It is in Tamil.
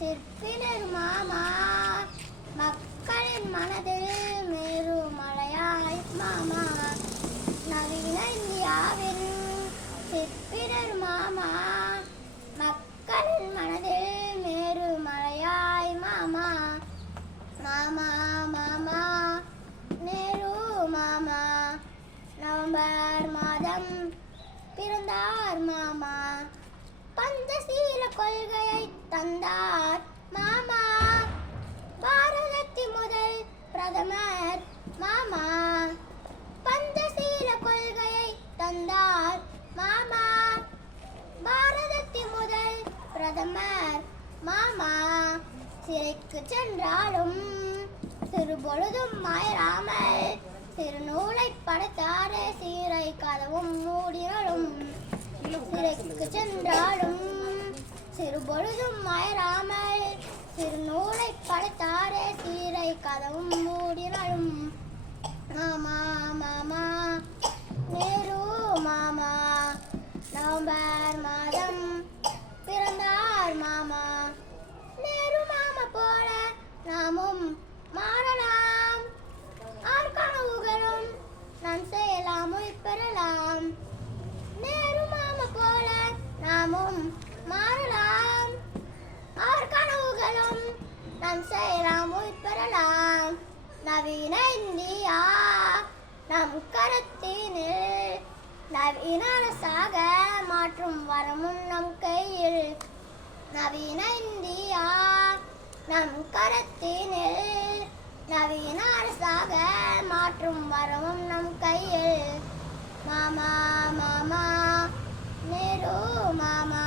சிற்பினர் மாமா மக்களின் மனதில் மேருமலையாய் மாமா நவீன இந்தியாவின் சிற்பினர் மாமா மக்களின் மனதில் மேருமலையாய் மாமா மாமா மாமா நேரு மாமா நவம்பர் மாதம் பிறந்தார் மாமா பஞ்சசீல கொள்கையை தந்தார் மாமா பாரதத்தின் முதல் பிரதமர் மாமா பஞ்சசீல கொள்கையை தந்தார் மாமா பாரதத்தின் முதல் பிரதமர் மாமா சிறைக்கு சென்றாலும் சிறுபொழுதும் மாயராமல் சிறுநூலை படைத்தாரே சீரை கதவும் மூடிகளும் சிறைக்கு சென்றாலும் சிறுபொழுதும் மாயராமல் சிறுநூலை படைத்தாரே சீரை கதவும் மூடிகளும் மாமா மாமா நேரு மாமா நவம்பர் மாதம் பிறந்தார் மாமா நேரு மாமா போல நாமும் மாறலாம் ஆர் கனவுகளும் நாம் செய்யலாம் பெறலாம் நேரு மாமா போல நாமும் மாறலாம் ஆர் கனவுகளும் நாம் செய்யலாம் பெறலாம் நவீன இந்தியா நம் கருத்தினில் நவீன அரசாக மாற்றும் வரமும் நம் கையில் நவீன இந்தியா நம் கருத்தினில் நவீன அரசாக மாற்றும் வரமும் நம் கையில் மாமா மாமா நேரு மாமா